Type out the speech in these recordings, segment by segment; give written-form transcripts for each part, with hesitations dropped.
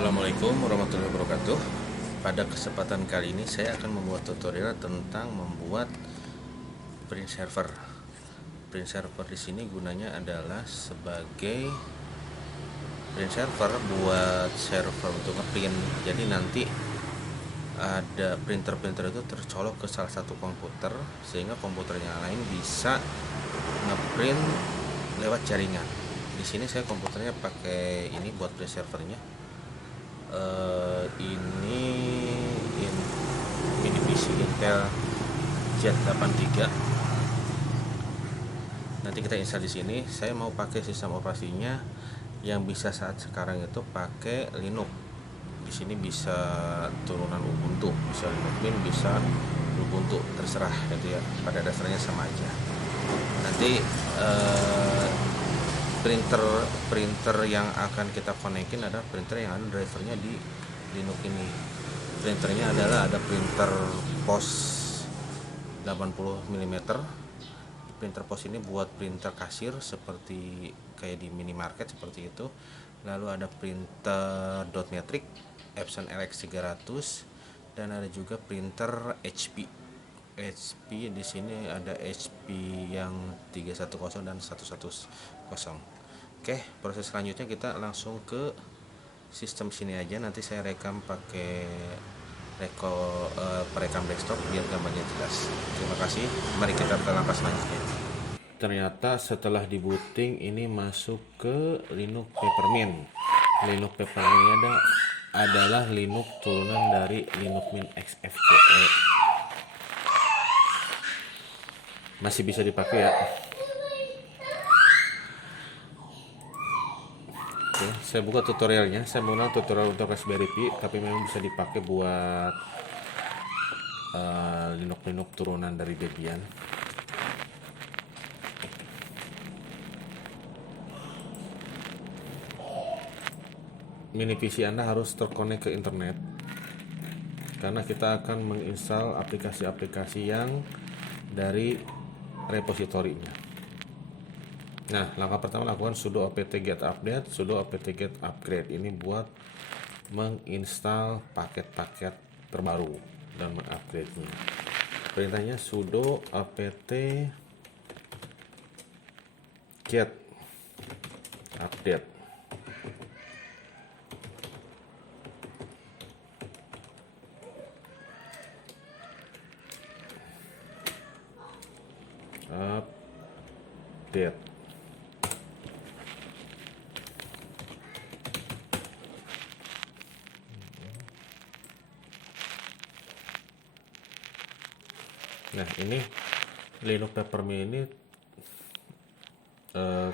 Assalamualaikum warahmatullahi wabarakatuh. Pada kesempatan kali ini saya akan membuat tutorial tentang membuat print server. Print server di sini gunanya adalah sebagai print server buat server untuk ngeprint. Jadi nanti ada printer-printer itu tercolok ke salah satu komputer sehingga komputer yang lain bisa ngeprint lewat jaringan. Di sini saya komputernya pakai ini buat print servernya. Ini mini PC Intel Z83. Nanti kita install di sini. Saya mau pakai sistem operasinya yang bisa saat sekarang itu pakai Linux. Di sini bisa turunan Ubuntu, bisa Linux Mint, bisa Ubuntu, terserah gitu ya. Pada dasarnya sama aja. Nanti printer yang akan kita konekin adalah printer yang ada drivernya di Linux ini. Printernya adalah ada printer POS 80 mm. Printer POS ini buat printer kasir seperti kayak di minimarket seperti itu. Lalu ada printer dot matrix Epson LX 300 dan ada juga printer HP. Di sini ada HP yang 310 dan 110. Oke, proses selanjutnya kita langsung ke sistem sini aja. Nanti saya rekam pakai perekam desktop biar gambarnya jelas. Terima kasih. Mari kita ke langkah selanjutnya. Ternyata setelah di booting ini masuk ke Linux Peppermint. Linux Peppermint adalah Linux turunan dari Linux Mint XFCE. Masih bisa dipakai ya. Oke, saya buka tutorialnya. Saya menggunakan tutorial untuk Raspberry Pi, tapi memang bisa dipakai buat Linux turunan dari Debian. Mini PC Anda harus terkonek ke internet karena kita akan menginstal aplikasi-aplikasi yang dari repositorinya. Nah, langkah pertama lakukan sudo apt get update, sudo apt get upgrade. Ini buat menginstal paket-paket terbaru dan mengupgrade-nya. Perintahnya sudo apt get update. Update. Nah, ini Linux Peppermint ini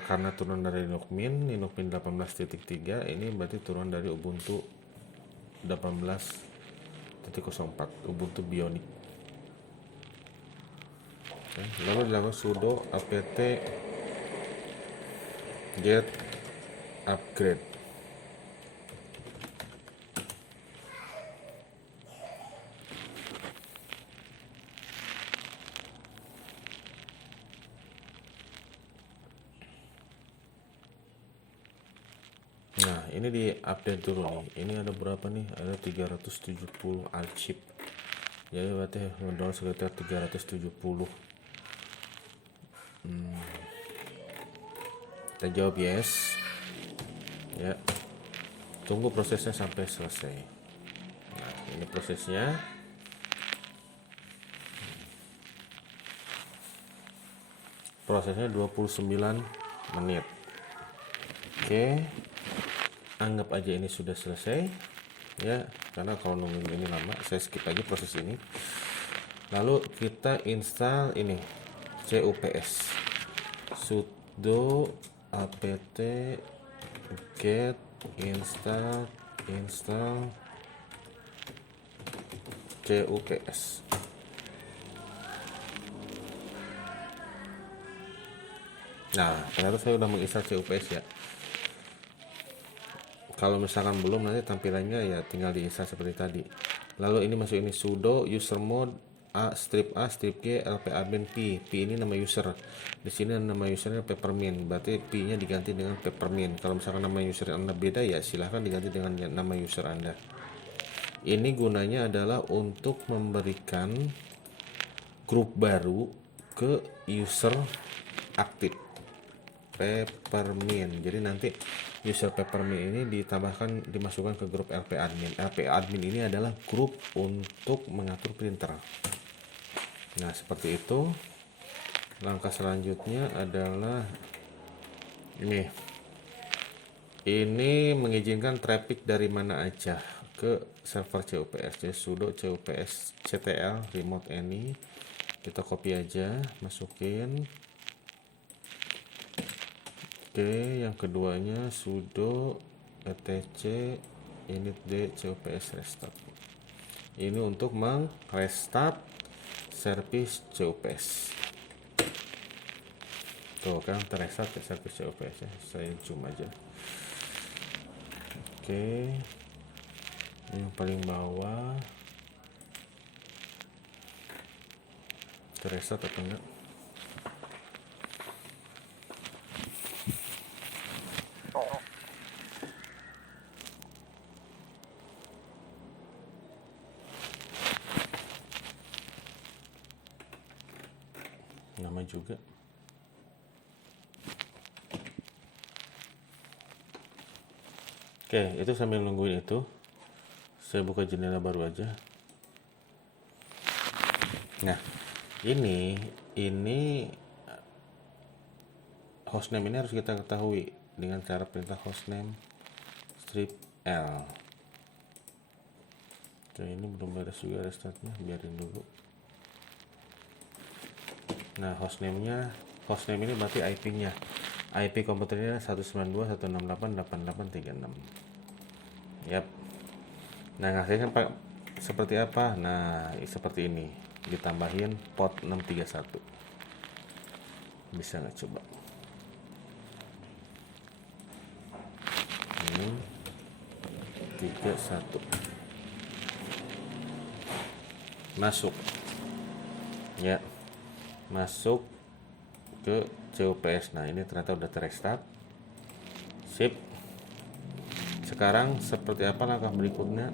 karena turun dari Linux Mint 18.3, ini berarti turun dari Ubuntu 18.04, Ubuntu Bionic. Oke, lalu dilakukan sudo apt get upgrade. Nah, ini di update dulu nih. Ini ada berapa nih? Ada 370 arsip. Jadi berarti mendownload sekitar 370. Kita jawab yes. Ya. Tunggu prosesnya sampai selesai. Nah, ini prosesnya. Prosesnya 29 menit. Oke. Anggap aja ini sudah selesai ya, karena kalau nungguin ini lama saya skip aja proses ini. Lalu kita install ini CUPS, sudo apt get install CUPS. Nah, ternyata saya udah menginstal CUPS ya. Kalau misalkan belum, nanti tampilannya ya tinggal diinstal seperti tadi. Lalu ini masuk ini sudo user mode A, strip G, LP admin P. P ini nama user. Di sini nama usernya Peppermint, berarti P-nya diganti dengan Peppermint. Kalau misalkan nama user Anda beda, ya silahkan diganti dengan nama user Anda. Ini gunanya adalah untuk memberikan grup baru ke user aktif Peppermint. Jadi nanti user Peppermint ini dimasukkan ke grup LP admin. LP admin ini adalah grup untuk mengatur printer. Nah, seperti itu. Langkah selanjutnya adalah ini mengizinkan traffic dari mana aja ke server CUPS. Jadi sudo CUPS ctl remote any, kita copy aja, masukin. Oke, yang keduanya sudo etc init d CUPS restart. Ini untuk restart service CUPS. Tuh kan terestart ya service CUPS ya. Saya zoom aja. Oke, yang paling bawah terestart atau enggak? Nama juga. Oke, itu sambil nungguin itu, saya buka jendela baru aja. Nah, ini hostname ini harus kita ketahui dengan cara perintah hostname strip L. Oke, ini belum beres juga restartnya, biarin dulu. Nah, hostname ini berarti IP-nya. IP komputernya 192.168.8836. Yap. Nah, hasilnya seperti apa? Nah, seperti ini. Ditambahin port 631. Bisa nggak coba? Ini 31. Masuk. Ya. Masuk ke CUPS. Nah, ini ternyata udah terestart. Sip. Sekarang seperti apa langkah berikutnya?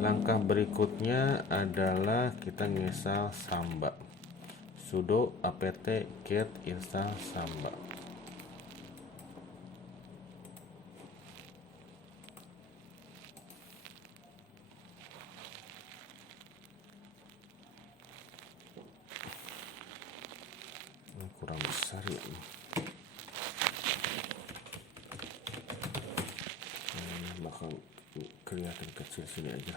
Langkah berikutnya adalah kita install Samba. Sudo apt get install Samba. Kurang besar ya. Bakal kelihatan kecil, sini aja,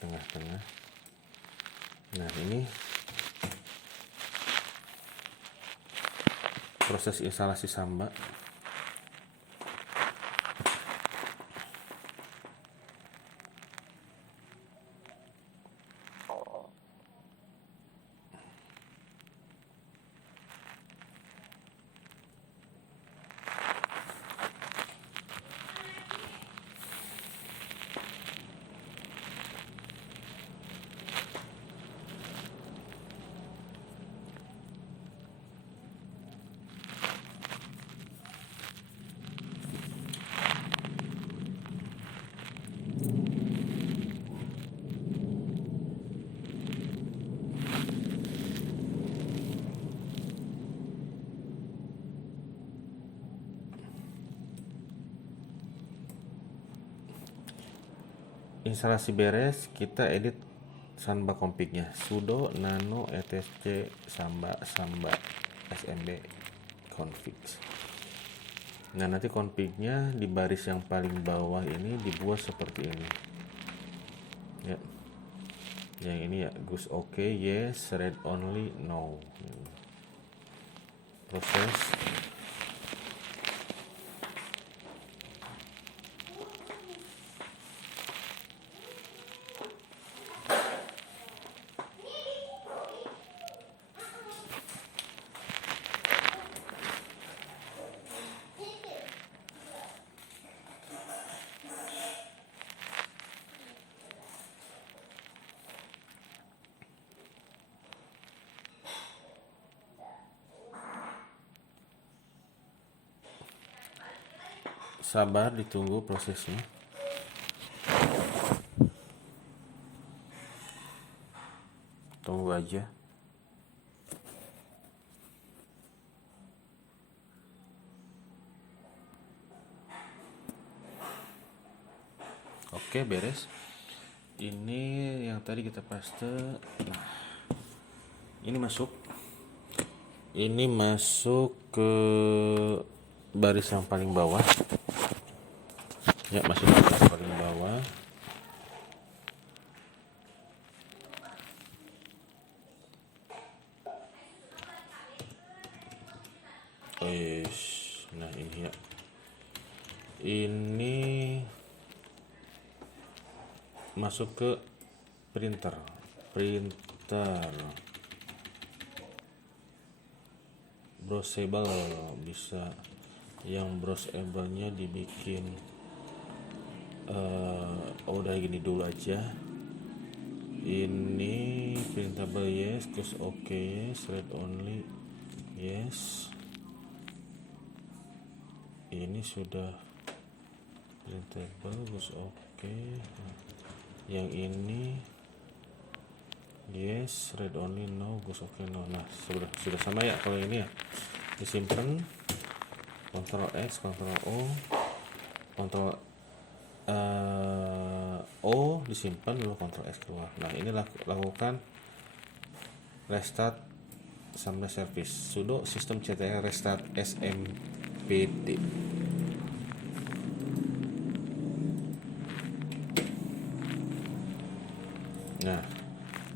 tengah-tengah. Nah, ini proses instalasi Samba. Instalasi beres, kita edit Samba config-nya. Sudo nano etc samba smb config. Nah, nanti config-nya di baris yang paling bawah ini dibuat seperti ini. Ya. Yang ini ya, gus oke, yes, read only, no. Proses. sabar, ditunggu prosesnya. Tunggu aja. Oke, beres. Ini yang tadi kita paste. Nah, ini masuk ke baris yang paling bawah ya, masuk ke baris paling bawah. Nah ini ya, ini masuk ke printer browsable, bisa yang browsable-nya dibikin udah gini dulu aja. Ini printable, yes, terus oke, yes, read only, yes. Ini sudah printable, terus oke. Yang ini yes, read only, no, gus oke, no. Nah, sudah sama ya. Kalau ini ya disimpan, Ctrl X, Ctrl O, Ctrl O disimpan dulu, Ctrl X keluar. Nah, ini lakukan restart sampai service, sudo systemctl restart smpd. Nah,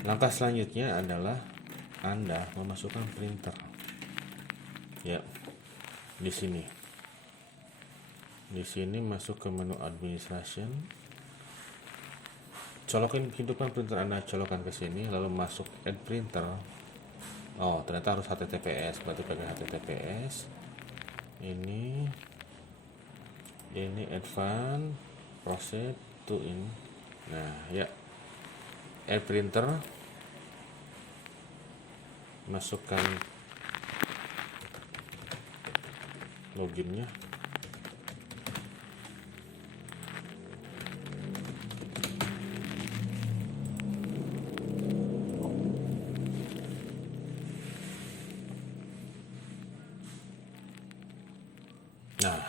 langkah selanjutnya adalah Anda memasukkan printer. Ya, di sini masuk ke menu administration, colokin kehidupan printer Anda, colokan ke sini, lalu masuk add printer. Oh, ternyata harus HTTPS, berarti pakai HTTPS. Ini advance, proceed to in. Nah, ya, add printer, masukkan loginnya. Nah,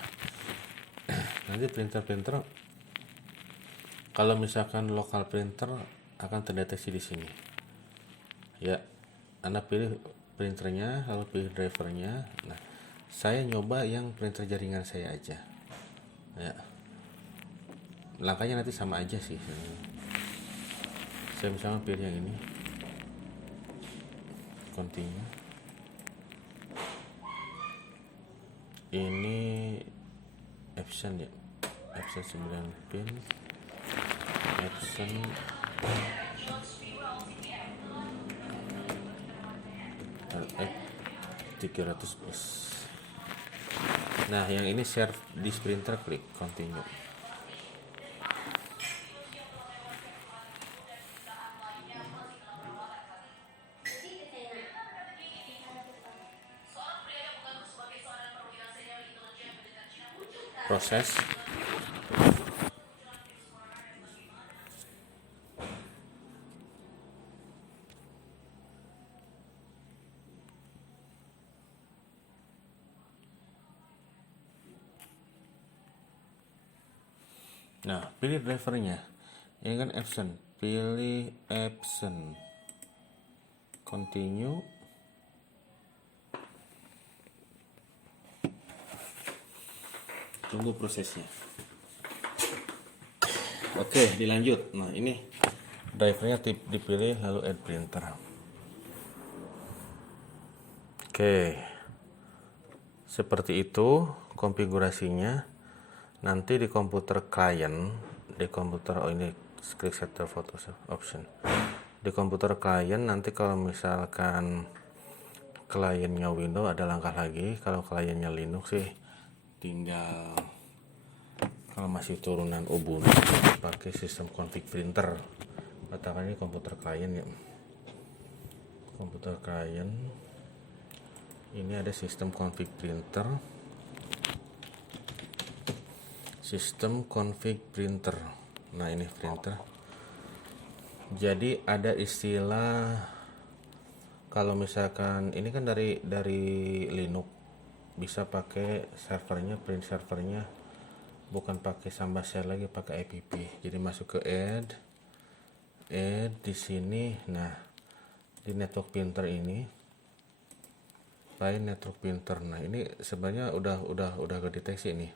nanti printer kalau misalkan lokal printer akan terdeteksi di sini. Ya, Anda pilih printernya, lalu pilih drivernya. Nah, saya nyoba yang printer jaringan saya aja. Ya, langkahnya nanti sama aja sih. Saya misalnya pilih yang ini, continue. Ini Epson ya, Epson 9 pin, Epson 300 plus. Nah, yang ini share disk printer, klik continue. Proses. Nah, pilih drivernya. Ini kan Epson, pilih Epson. Continue. Tunggu prosesnya. Oke, dilanjut. Nah, ini drivernya dipilih, lalu add printer. Oke, seperti itu konfigurasinya. Nanti di komputer klien, ini klik set photo option. Di komputer klien nanti kalau misalkan kliennya Windows ada langkah lagi, kalau kliennya Linux sih tinggal, kalau masih turunan Ubuntu pakai sistem config printer. Katakan ini komputer klien ya, komputer klien ini ada sistem config printer. sistem config printer. Nah, ini printer. Jadi ada istilah, kalau misalkan ini kan dari Linux, bisa pakai servernya, print servernya bukan pakai Samba shell lagi, pakai app. Jadi masuk ke add di sini. Nah, di network printer ini, lain network printer. Nah, ini sebenarnya udah kedeteksi nih.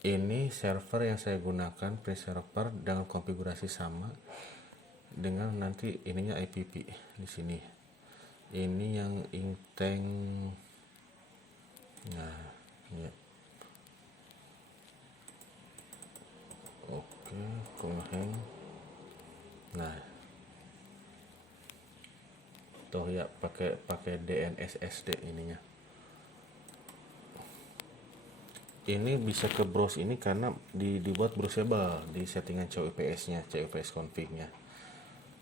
Ini server yang saya gunakan, print server dengan konfigurasi sama dengan nanti ininya app di sini. Ini yang Inteng. Nah, ya. Oke, Kongheng. Nah, tuh ya, pakai DNS-SD ininya. Ini bisa ke browse ini karena dibuat browsable di settingan CUPS-nya, CUPS config-nya.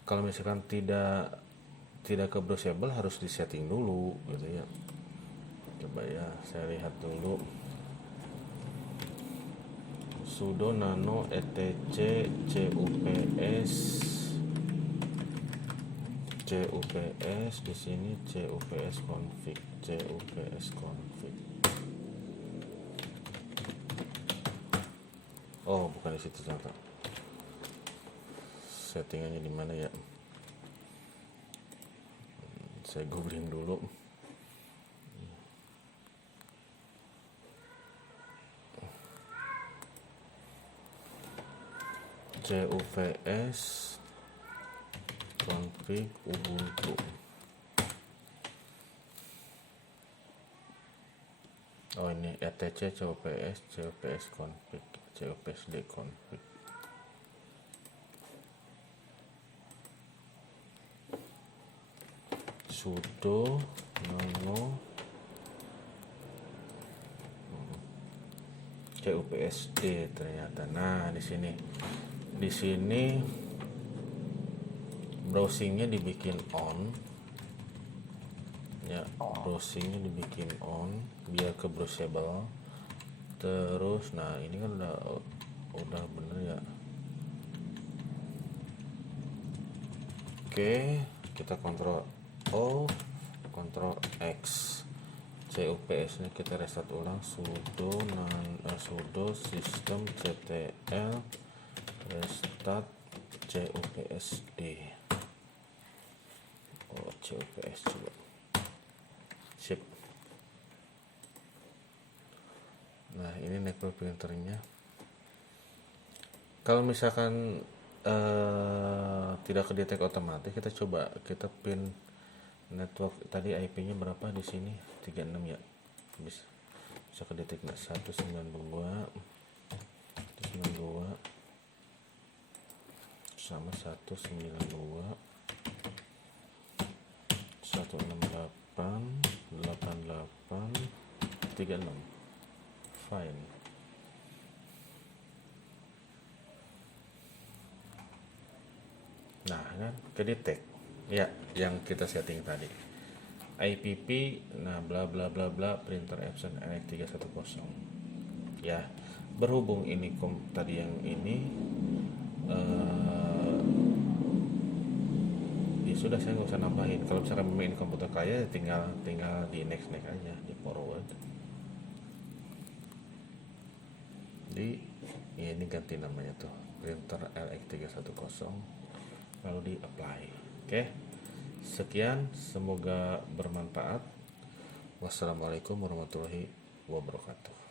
Kalau misalkan tidak ke browsable harus disetting dulu gitu ya. Coba ya, saya lihat dulu. Sudo nano etc cups di sini cups config. Oh, bukan di situ ternyata. Settingannya di mana ya? Saya googling dulu. CUPS config Ubuntu. Oh, ini etc cups config, cupsd config. Sudo nano cupsd ternyata. Nah, di sini browsingnya dibikin on ya, browsingnya dibikin on biar ke browsable. Terus nah, ini kan udah bener ya. Oke, kita kontrol O, kontrol X. CUPS nya kita restart ulang, sudo system ctl restart cupsd. Oh, cups juga. Sip. Nah, ini network printernya. Kalau misalkan tidak kedetek otomatis, kita pin network tadi, IP-nya berapa di sini? 36 ya. Bisa kedetek nggak? 192 sama 192 168 88 36. Fine. Nah, kan kedetek ya yang kita setting tadi. IPP, nah bla bla bla bla, printer Epson LX310. Ya, berhubung ini tadi yang ini ya sudah, saya nggak usah nambahin. Kalau misalkan main komputer kaya, tinggal di next aja, di forward. Ya, ini ganti namanya tuh, printer LX310, lalu di apply. Oke, sekian, semoga bermanfaat. Wassalamualaikum warahmatullahi wabarakatuh.